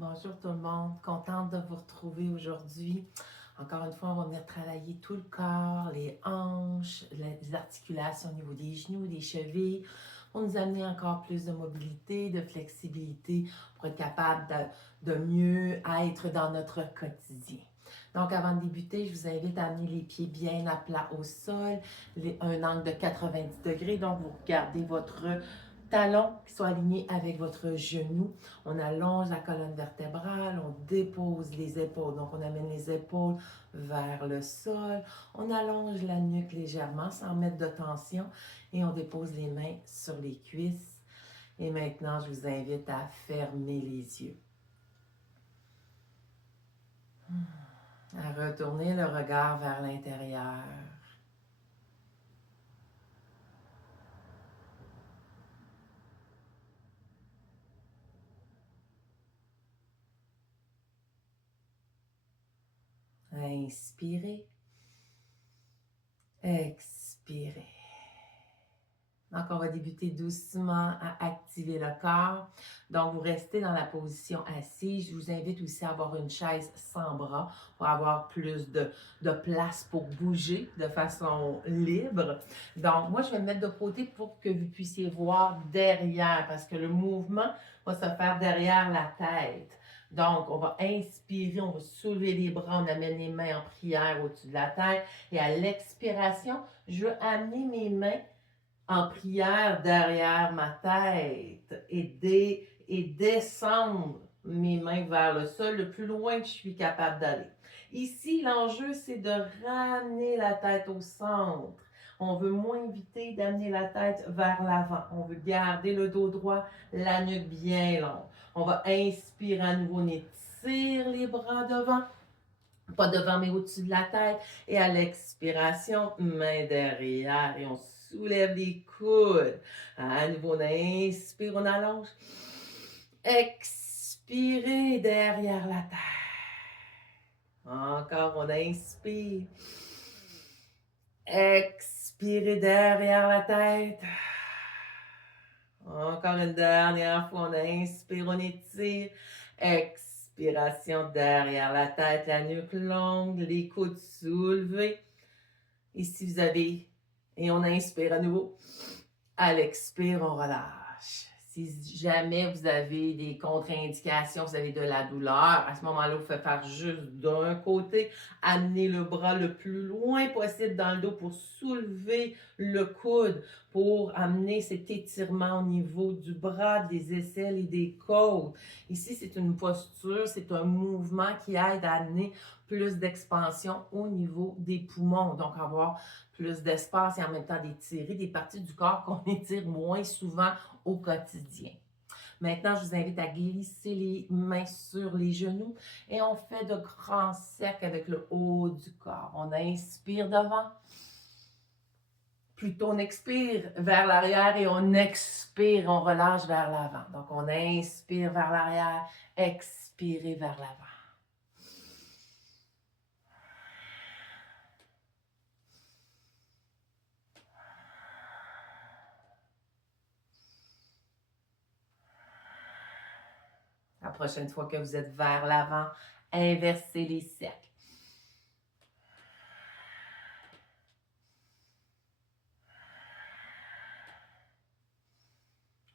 Bonjour tout le monde, contente de vous retrouver aujourd'hui. Encore une fois, on va venir travailler tout le corps, les hanches, les articulations au niveau des genoux, des chevilles, pour nous amener encore plus de mobilité, de flexibilité, pour être capable de mieux être dans notre quotidien. Donc, avant de débuter, je vous invite à amener les pieds bien à plat au sol, un angle de 90 degrés. Donc, vous regardez votre talon qui soit aligné avec votre genou. On allonge la colonne vertébrale, on dépose les épaules. Donc, on amène les épaules vers le sol. On allonge la nuque légèrement sans mettre de tension et on dépose les mains sur les cuisses. Et maintenant, je vous invite à fermer les yeux. À retourner le regard vers l'intérieur. Inspirez. Expirez. Donc, on va débuter doucement à activer le corps. Donc, vous restez dans la position assise. Je vous invite aussi à avoir une chaise sans bras pour avoir plus de place pour bouger de façon libre. Donc, moi, je vais me mettre de côté pour que vous puissiez voir derrière parce que le mouvement va se faire derrière la tête. Donc, on va inspirer, on va soulever les bras, on amène les mains en prière au-dessus de la tête. Et à l'expiration, je veux amener mes mains en prière derrière ma tête et descendre mes mains vers le sol le plus loin que je suis capable d'aller. Ici, l'enjeu, c'est de ramener la tête au centre. On veut moins éviter d'amener la tête vers l'avant. On veut garder le dos droit, la nuque bien longue. On va inspirer à nouveau, on étire les bras devant. Pas devant, mais au-dessus de la tête. Et à l'expiration, main derrière. Et on soulève les coudes. À nouveau, on inspire, on allonge. Expirez derrière la tête. Encore, on inspire. Expirez derrière la tête. Encore une dernière fois, on inspire, on étire. Expiration derrière la tête, la nuque longue, les coudes soulevés. Et si vous avez, et on inspire à nouveau, à l'expire, on relâche. Si jamais vous avez des contre-indications, vous avez de la douleur, à ce moment-là, vous faites faire juste d'un côté, amener le bras le plus loin possible dans le dos pour soulever le coude, pour amener cet étirement au niveau du bras, des aisselles et des côtes. Ici, c'est une posture, c'est un mouvement qui aide à amener plus d'expansion au niveau des poumons, donc avoir plus d'espace et en même temps d'étirer des parties du corps qu'on étire moins souvent au quotidien. Maintenant, je vous invite à glisser les mains sur les genoux et on fait de grands cercles avec le haut du corps. On inspire devant, plutôt on expire vers l'arrière et on expire, on relâche vers l'avant. Donc, on inspire vers l'arrière, expirez vers l'avant. La prochaine fois que vous êtes vers l'avant, inversez les cercles.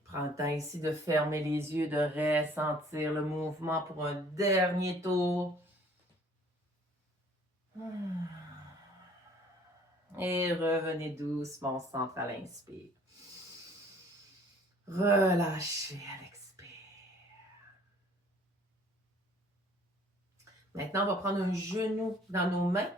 Prends le temps ici de fermer les yeux, de ressentir le mouvement pour un dernier tour. Et revenez doucement au centre à l'inspire. Relâchez à l'expire. Maintenant, on va prendre un genou dans nos mains,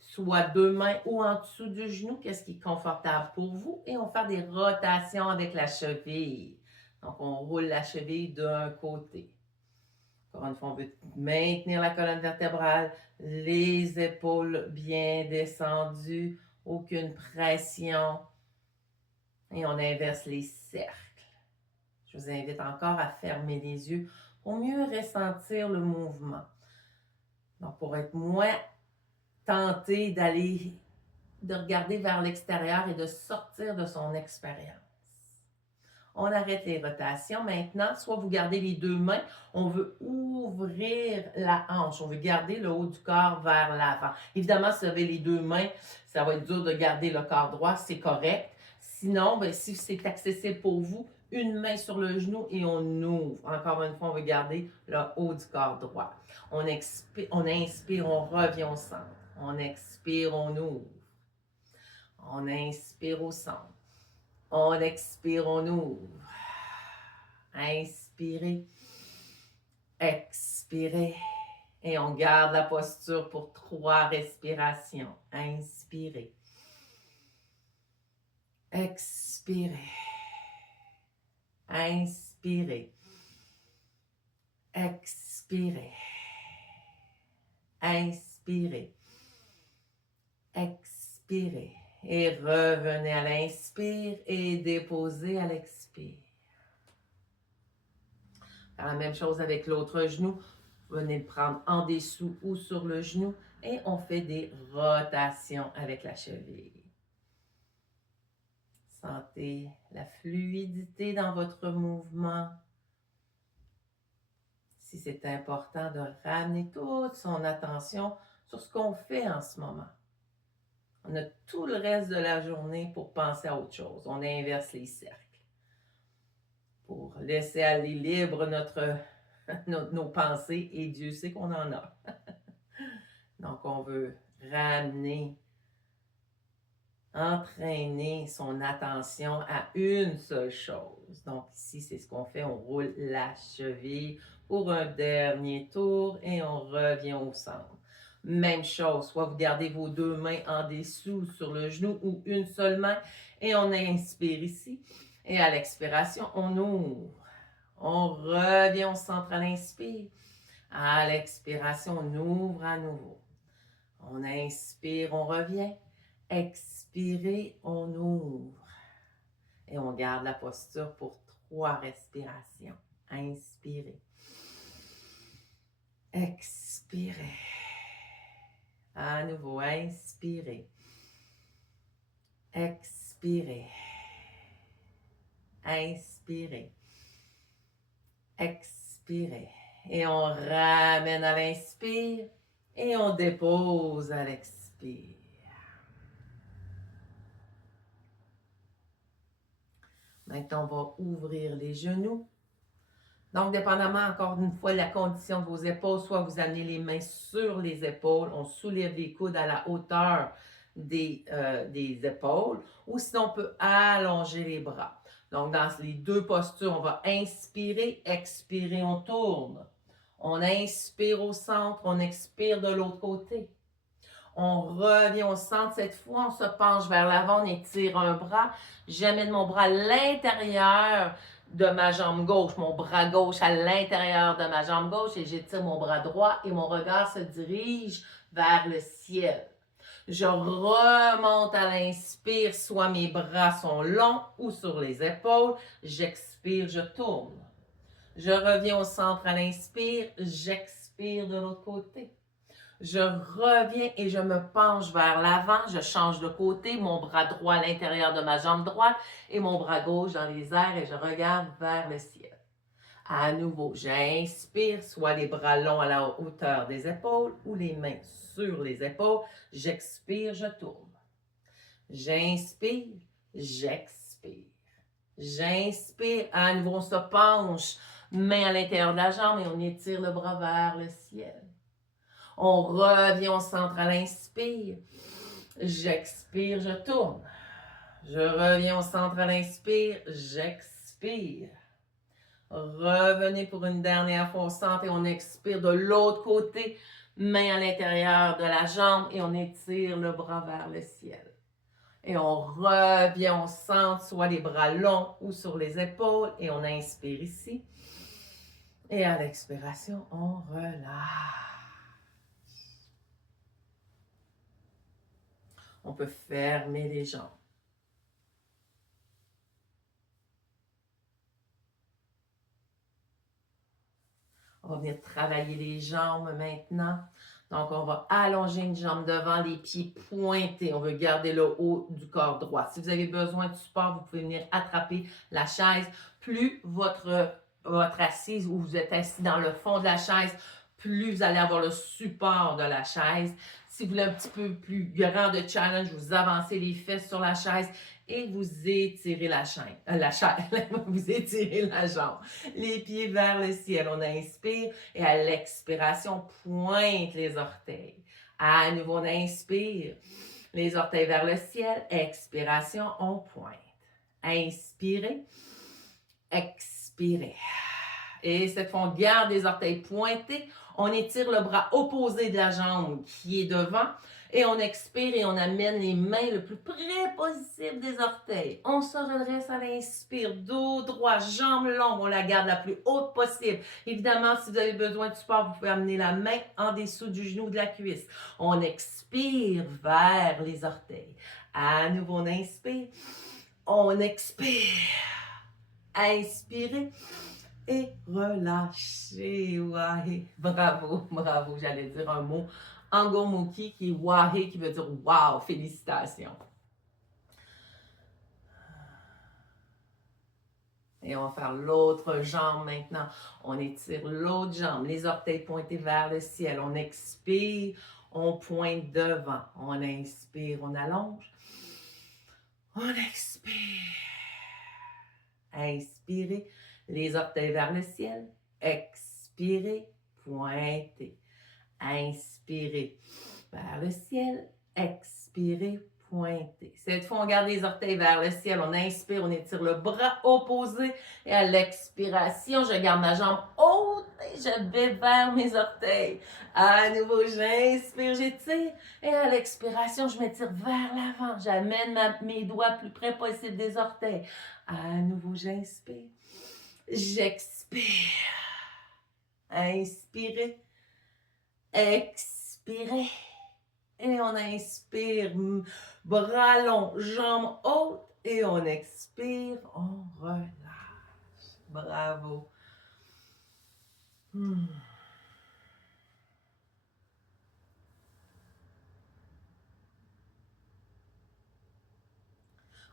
soit deux mains ou en dessous du genou, qu'est-ce qui est confortable pour vous. Et on va faire des rotations avec la cheville. Donc, on roule la cheville d'un côté. Encore une fois, on veut maintenir la colonne vertébrale, les épaules bien descendues, aucune pression. Et on inverse les cercles. Je vous invite encore à fermer les yeux pour mieux ressentir le mouvement. Donc, pour être moins tenté de regarder vers l'extérieur et de sortir de son expérience. On arrête les rotations. Maintenant, soit vous gardez les deux mains, on veut ouvrir la hanche. On veut garder le haut du corps vers l'avant. Évidemment, si vous avez les deux mains, ça va être dur de garder le corps droit, c'est correct. Sinon, bien, si c'est accessible pour vous, une main sur le genou et on ouvre. Encore une fois, on veut garder le haut du corps droit. On inspire, on revient au centre. On expire, on ouvre. On inspire au centre. On expire, on ouvre. Inspirez. Expirez. Et on garde la posture pour 3 respirations. Inspirez. Expirez. Inspirez. Expirez. Inspirez. Expirez. Et revenez à l'inspire et déposez à l'expire. Faire la même chose avec l'autre genou. Venez le prendre en dessous ou sur le genou et on fait des rotations avec la cheville. Sentez la fluidité dans votre mouvement. Si c'est important de ramener toute son attention sur ce qu'on fait en ce moment. On a tout le reste de la journée pour penser à autre chose. On inverse les cercles. Pour laisser aller libre nos pensées et Dieu sait qu'on en a. Donc, on veut ramener, entraîner son attention à une seule chose. Donc, ici, c'est ce qu'on fait. On roule la cheville pour un dernier tour et on revient au centre. Même chose, soit vous gardez vos deux mains en dessous sur le genou ou une seule main et on inspire ici. Et à l'expiration, on ouvre. On revient au centre à l'inspire. À l'expiration, on ouvre à nouveau. On inspire, on revient. Expirez, on ouvre. Et on garde la posture pour 3 respirations. Inspirez. Expirez. À nouveau, inspirez. Expirez. Inspirez. Expirez. Et on ramène à l'inspire et on dépose à l'expire. Maintenant, on va ouvrir les genoux. Donc, dépendamment, encore une fois, de la condition de vos épaules, soit vous amenez les mains sur les épaules, on soulève les coudes à la hauteur des épaules, ou sinon on peut allonger les bras. Donc, dans les deux postures, on va inspirer, expirer, on tourne. On inspire au centre, on expire de l'autre côté. On revient au centre. Cette fois, on se penche vers l'avant, on étire un bras. J'amène mon bras à l'intérieur de ma jambe gauche, mon bras gauche à l'intérieur de ma jambe gauche et j'étire mon bras droit et mon regard se dirige vers le ciel. Je remonte à l'inspire, soit mes bras sont longs ou sur les épaules. J'expire, je tourne. Je reviens au centre à l'inspire, j'expire de l'autre côté. Je reviens et je me penche vers l'avant, je change de côté, mon bras droit à l'intérieur de ma jambe droite et mon bras gauche dans les airs et je regarde vers le ciel. À nouveau, j'inspire, soit les bras longs à la hauteur des épaules ou les mains sur les épaules. J'expire, je tourne. J'inspire, j'expire. J'inspire, à nouveau on se penche, main à l'intérieur de la jambe et on étire le bras vers le ciel. On revient au centre à l'inspire. J'expire, je tourne. Je reviens au centre à l'inspire. J'expire. Revenez pour une dernière fois au centre et on expire de l'autre côté. Main à l'intérieur de la jambe et on étire le bras vers le ciel. Et on revient au centre, soit les bras longs ou sur les épaules. Et on inspire ici. Et à l'expiration, on relâche. On peut fermer les jambes. On va venir travailler les jambes maintenant. Donc, on va allonger une jambe devant, les pieds pointés. On veut garder le haut du corps droit. Si vous avez besoin de support, vous pouvez venir attraper la chaise. Plus votre assise ou vous êtes assis dans le fond de la chaise, plus vous allez avoir le support de la chaise. Si vous voulez un petit peu plus grand de challenge, vous avancez les fesses sur la chaise et vous étirez la chaise. Vous étirez la jambe. Les pieds vers le ciel. On inspire et à l'expiration, pointe les orteils. À nouveau, on inspire. Les orteils vers le ciel. Expiration, on pointe. Inspirez. Expirez. Et cette fois, on garde les orteils pointés. On étire le bras opposé de la jambe qui est devant. Et on expire et on amène les mains le plus près possible des orteils. On se redresse à l'inspire, dos droit, jambes longues. On la garde la plus haute possible. Évidemment, si vous avez besoin de support, vous pouvez amener la main en dessous du genou de la cuisse. On expire vers les orteils. À nouveau, on inspire. On expire. Inspirez. Et relâchez. Wahe. Bravo, bravo. J'allais dire un mot Angomuki qui est wahe, qui veut dire wow, félicitations. Et on va faire l'autre jambe maintenant. On étire l'autre jambe, les orteils pointés vers le ciel. On expire, on pointe devant. On inspire, on allonge. On expire. Inspirez, les orteils vers le ciel. Expirez, pointez. Inspirez vers le ciel. Expirez, pointez. Cette fois, on garde les orteils vers le ciel. On inspire, on étire le bras opposé. Et à l'expiration, je garde ma jambe haute et je vais vers mes orteils. À nouveau, j'inspire, j'étire. Et à l'expiration, je m'étire vers l'avant. J'amène mes doigts plus près possible des orteils. À nouveau, j'inspire. J'expire. Inspirez. Expirez. Et on inspire, bras longs, jambes hautes. Et on expire, on relâche. Bravo.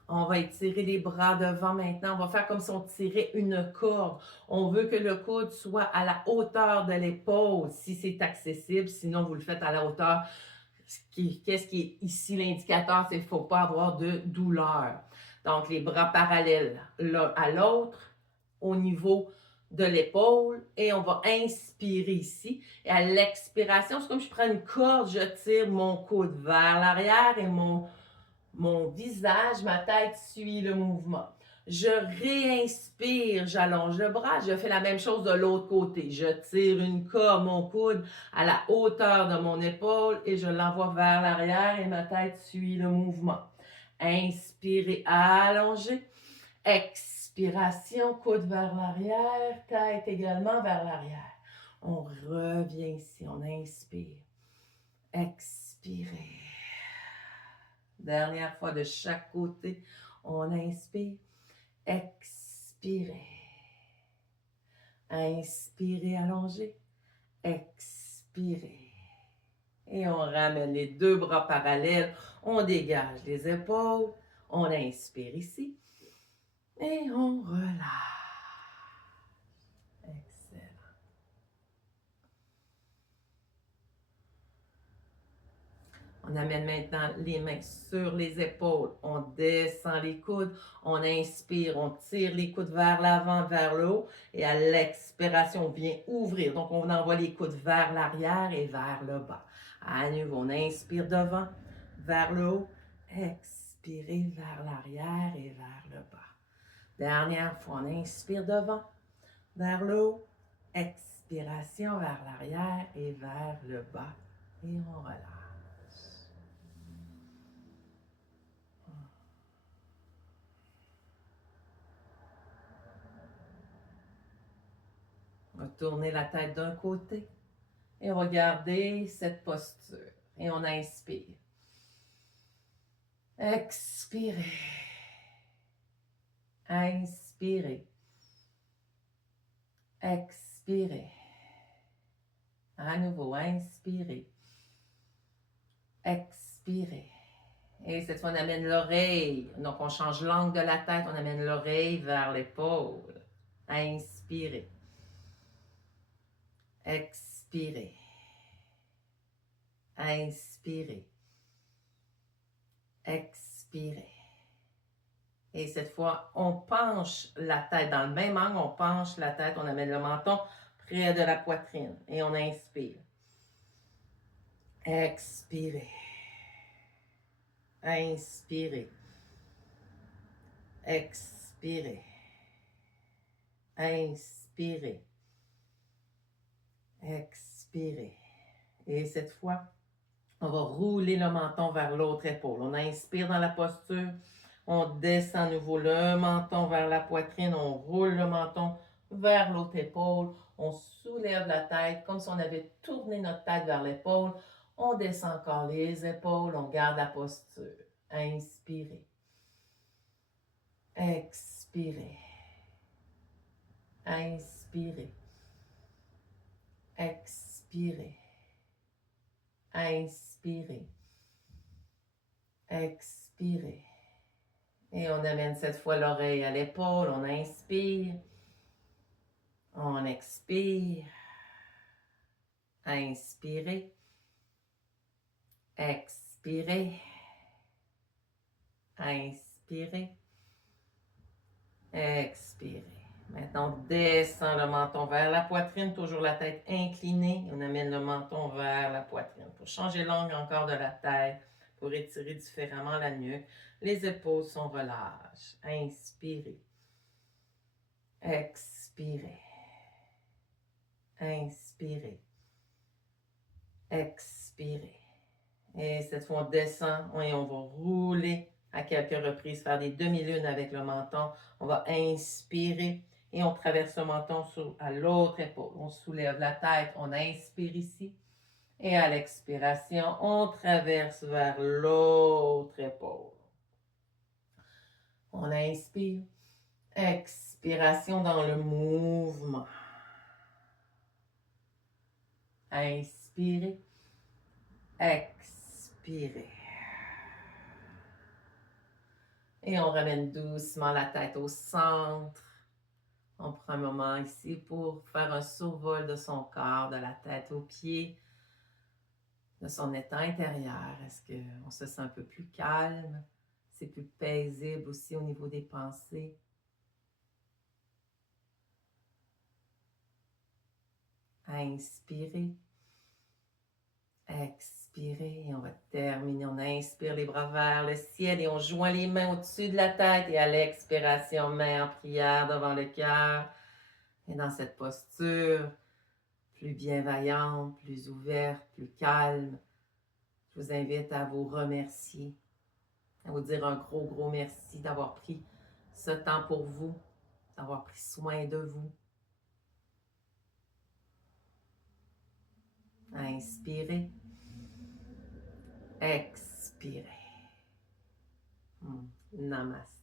On va étirer les bras devant maintenant. On va faire comme si on tirait une corde. On veut que le coude soit à la hauteur de l'épaule, si c'est accessible. Sinon, vous le faites à la hauteur. Qu'est-ce qui est ici l'indicateur? C'est qu'il ne faut pas avoir de douleur. Donc, les bras parallèles l'un à l'autre, au niveau de l'épaule. Et on va inspirer ici. Et à l'expiration, c'est comme je prends une corde, je tire mon coude vers l'arrière et mon visage, ma tête suit le mouvement. Je réinspire, j'allonge le bras. Je fais la même chose de l'autre côté. Je tire une corde, mon coude à la hauteur de mon épaule et je l'envoie vers l'arrière et ma tête suit le mouvement. Inspirez, allongez. Expiration, coude vers l'arrière, tête également vers l'arrière. On revient ici, on inspire. Expirez. Dernière fois de chaque côté. On inspire. Expirez. Inspirez, allongez. Expirez. Et on ramène les deux bras parallèles. On dégage les épaules. On inspire ici. Et on relâche. On amène maintenant les mains sur les épaules. On descend les coudes. On inspire, on tire les coudes vers l'avant, vers le haut. Et à l'expiration, on vient ouvrir. Donc, on envoie les coudes vers l'arrière et vers le bas. À nouveau, on inspire devant, vers le haut. Expirez vers l'arrière et vers le bas. Dernière fois, on inspire devant, vers le haut. Expiration vers l'arrière et vers le bas. Et on relâche. On va tourner la tête d'un côté et on va garder cette posture. Et on inspire. Expirez. Inspirez. Expirez. À nouveau, inspirez. expirez. Et cette fois, on amène l'oreille. Donc, on change l'angle de la tête, on amène l'oreille vers l'épaule. Inspirez. Expirez. Inspirez. Expirez. Et cette fois, on penche la tête. Dans le même angle, on penche la tête, on amène le menton près de la poitrine. Et on inspire. Expirez. Inspirez. Expirez. Inspirez. Expirez. Et cette fois, on va rouler le menton vers l'autre épaule. On inspire dans la posture. On descend à nouveau le menton vers la poitrine. On roule le menton vers l'autre épaule. On soulève la tête comme si on avait tourné notre tête vers l'épaule. On descend encore les épaules. On garde la posture. Inspirez. Expirez. Inspirez. Expirez. Inspirez. Expirez. Et on amène cette fois l'oreille à l'épaule. On inspire. On expire. Inspirez. Expirez. Inspirez. Expirez. Maintenant, on descend le menton vers la poitrine, toujours la tête inclinée. On amène le menton vers la poitrine. Pour changer l'angle encore de la tête, pour étirer différemment la nuque, les épaules sont relâches. Inspirez. Expirez. Inspirez. Expirez. Et cette fois, on descend et on va rouler à quelques reprises, faire des demi-lunes avec le menton. On va inspirer et on traverse le menton à l'autre épaule. On soulève la tête, on inspire ici. Et à l'expiration, on traverse vers l'autre épaule. On inspire. Expiration dans le mouvement. Inspirez. Expirez. Et on ramène doucement la tête au centre. On prend un moment ici pour faire un survol de son corps, de la tête aux pieds, de son état intérieur. Est-ce qu'on se sent un peu plus calme? C'est plus paisible aussi au niveau des pensées. Inspirez. Expirez et on va terminer. On inspire les bras vers le ciel et on joint les mains au-dessus de la tête et à l'expiration, main en prière devant le cœur. Et dans cette posture plus bienveillante, plus ouverte, plus calme, je vous invite à vous remercier, à vous dire un gros merci d'avoir pris ce temps pour vous, d'avoir pris soin de vous. Inspirez. Expirez. Namaste.